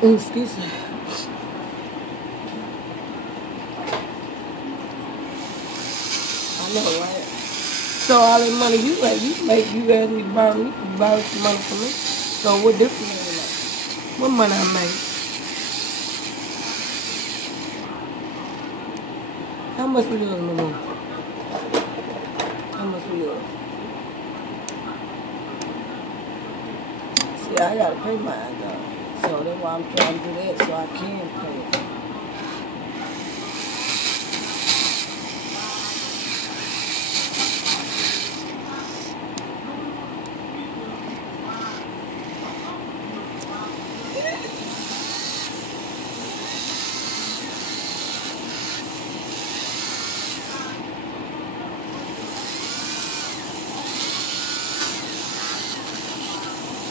Excuse me. I know, right? So all that money you asked me to borrow some money from me. So what difference is it like? What money I made? How much we lose, Mama? How much we lose? See, I gotta pay mine though. So that's why I'm trying to do that so I can pay it.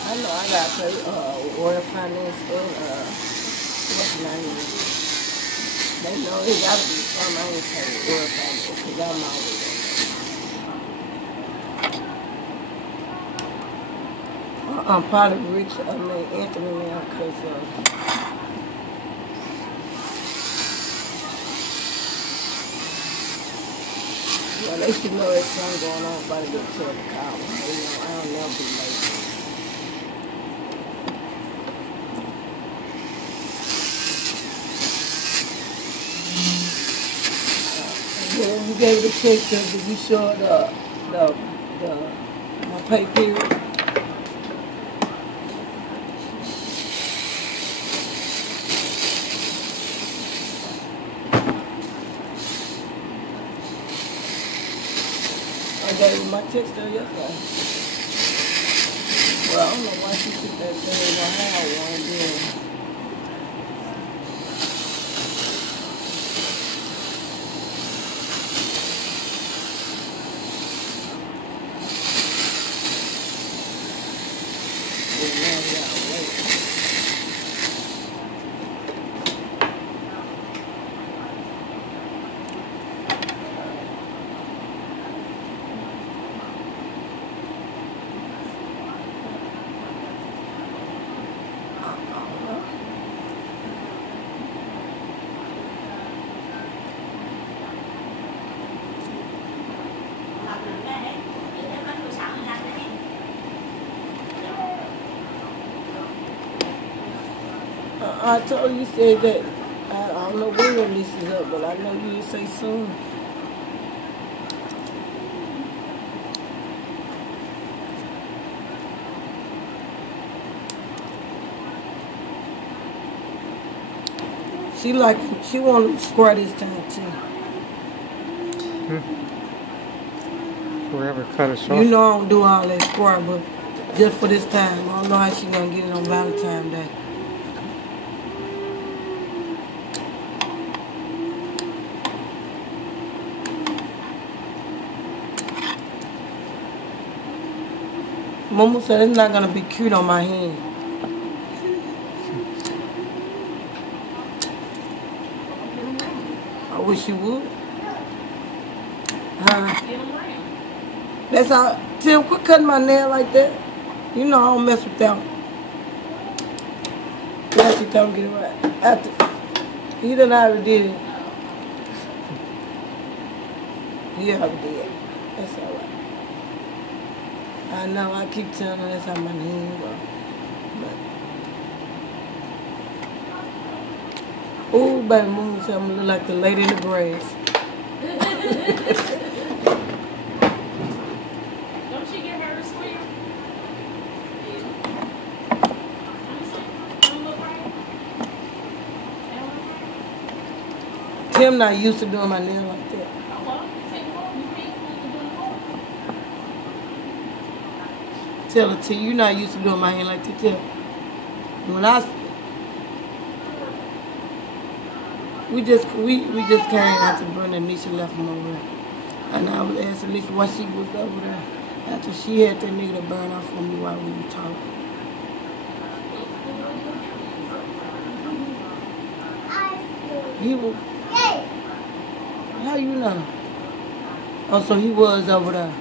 I know I gotta pay Royal Finance and what's the name? They know it gotta be something I ain't paying Royal Finance because I'm always I'm probably rich. I mean Anthony now because well they should know there's something going on by the get to the car. You know, I don't never be late. When you gave the picture, did you show my pay period? I gave you my text there yesterday. Well, I don't know why she took that thing in her hair one day. I told you said that I don't know when your list is up, but I know you'll say soon. She want to square this time too. Whoever cut it short. You know I don't do all that square, but just for this time. I don't know how she gonna get it on Valentine's Day. Mama said it's not gonna be cute on my hand. I wish you would. That's all. Tim, quit cutting my nail like that. You know I don't mess with them. Now she told me to get it right. After he done already did it. He already did it. That's all right. I know, I keep telling her that's how my name was. Ooh, baby, Moon said I'm gonna look like the lady in the grass. Don't she get her square? Tim not used to doing my nail like that. Tell her, T, you not used to doing my hair like that. Tell her. When we just came after Brenda and Nisha left them over there. And I was asking Lisa why she was over there after she had that nigga to burn off for me while we were talking. He was. How you know? Oh, so he was over there.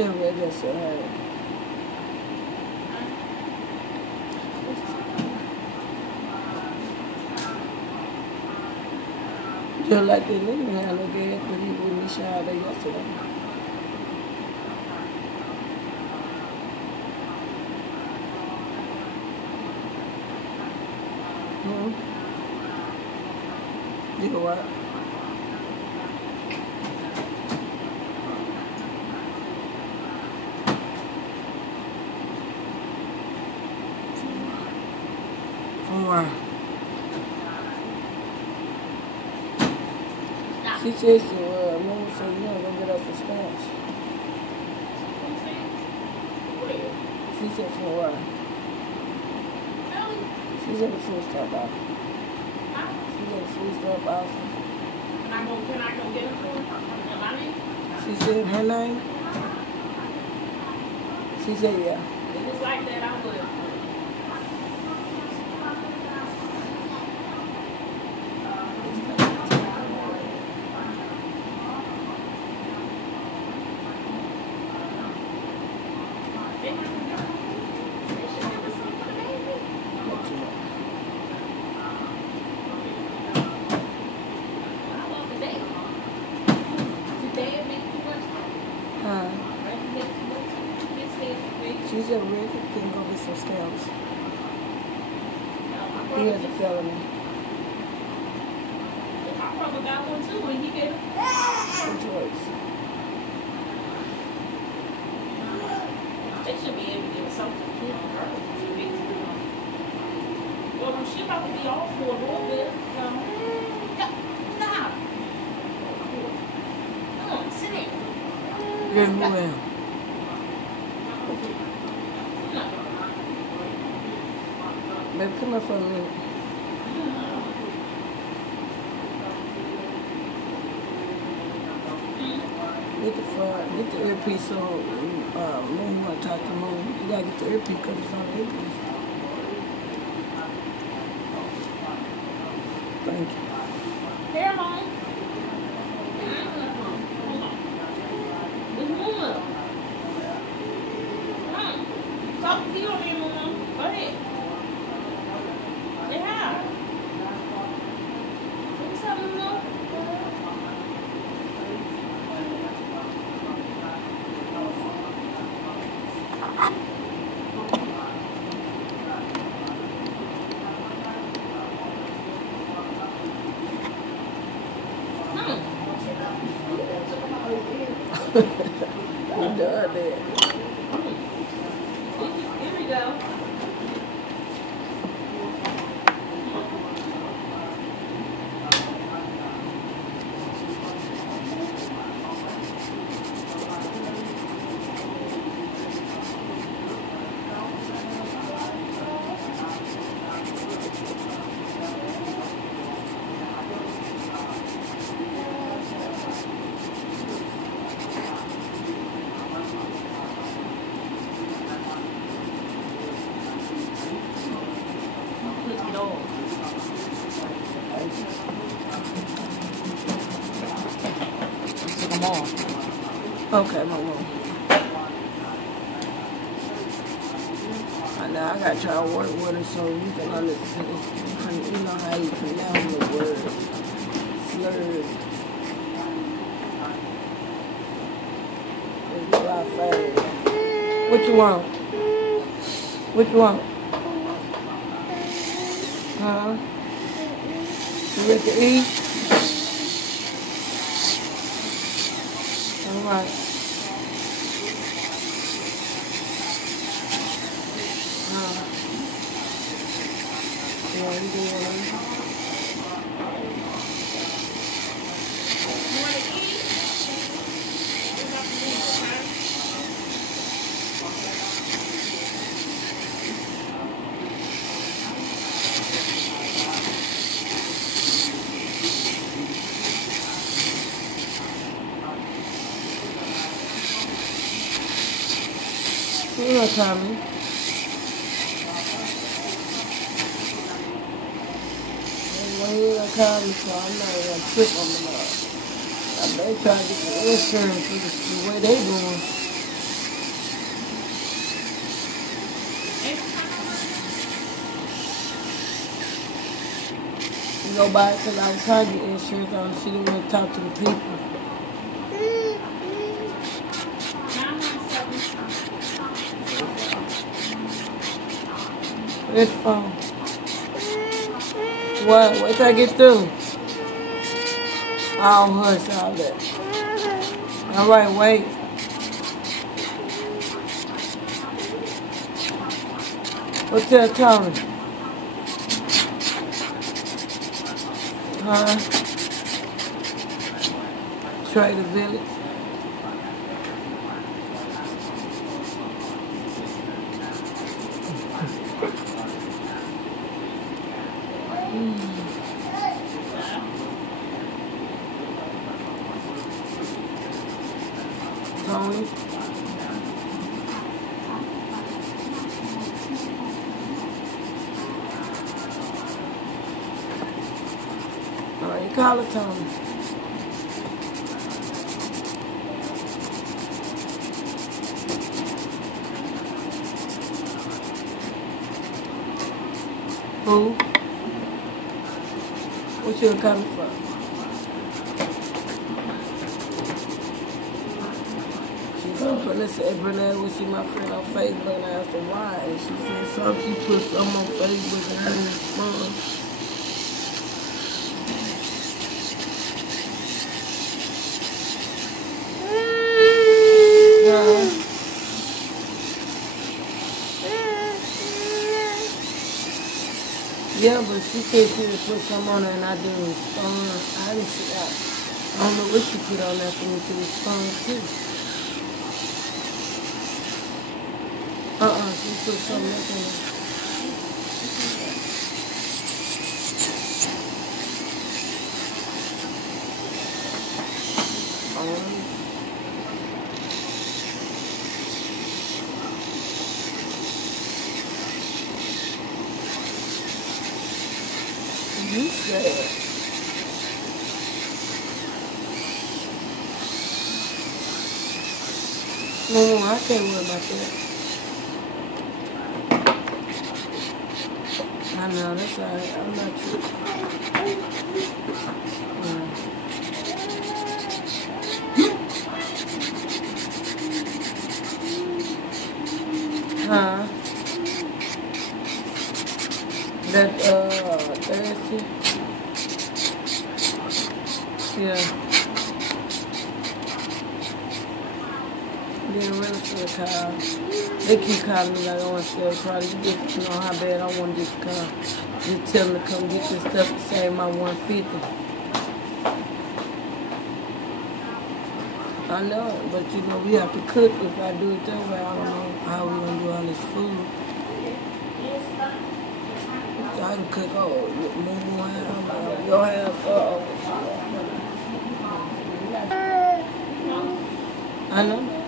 said we just said her. Just like that nigga had no gas, but he wouldn't shower there yesterday. You know what? From where? She said she Mama said, you know, go get us some stamps. She said from where? She said the food stop off. She said the food stop off. Can I go get a food? My name? She said her name? She said yeah. If it's like that, I would. She said Rick can go get some stamps. He has a felony. My brother got one too when he get Some choice. They should be able to give something to her. Well, she about to be off for a little bit. Stop. Come on, sit down. Good who am? Baby, come here for a minute. Get the earpiece so Moon want to talk to Moon. You gotta get the earpiece because it's on the earpiece. Thank you. Hair home. With Mama. Come on. Talk to you on me, Mama. Go ahead. Yeah. What's up, Mama? We done that. Here we go. Okay, Mama. Now I gotta try to work with it so you can understand. You know how you pronounce the word. Slurred. It's a lot fast. What you want? What you want? Huh? You ready to eat? All right. Yeah, you do want to eat. You know, Tommy. When you gonna call me, so I'm not gonna trip on them up. I better try to get the insurance for the way they going. go by because I was trying to get insurance on. She didn't want to talk to the people. Where's the phone? What? Wait till I get through. I'll hush all that. All right, wait. What's that, Tony? Huh? Trade the village. Tony. All right, you call it Tony. Who? What you coming from? Let's say Bernard would see my friend on Facebook and I asked her why. And she said something, she put something on Facebook and I didn't respond. Yeah, but she said she would put something on her and I didn't respond. I didn't see that. I don't know what she put on there for me to respond to. She put something else in there. You said. No, I can't worry about that. I know, that's all right. I'm not sure. Huh? That, Thursday? Yeah. Didn't really feel the car. They keep calling me like I want to sell a car. You just know how bad I want this car. Just tell them to come get this stuff to save my 150. I know, but you know, we have to cook. If I do it that way, I don't know how we're going to do all this food. I can cook, your half, I know.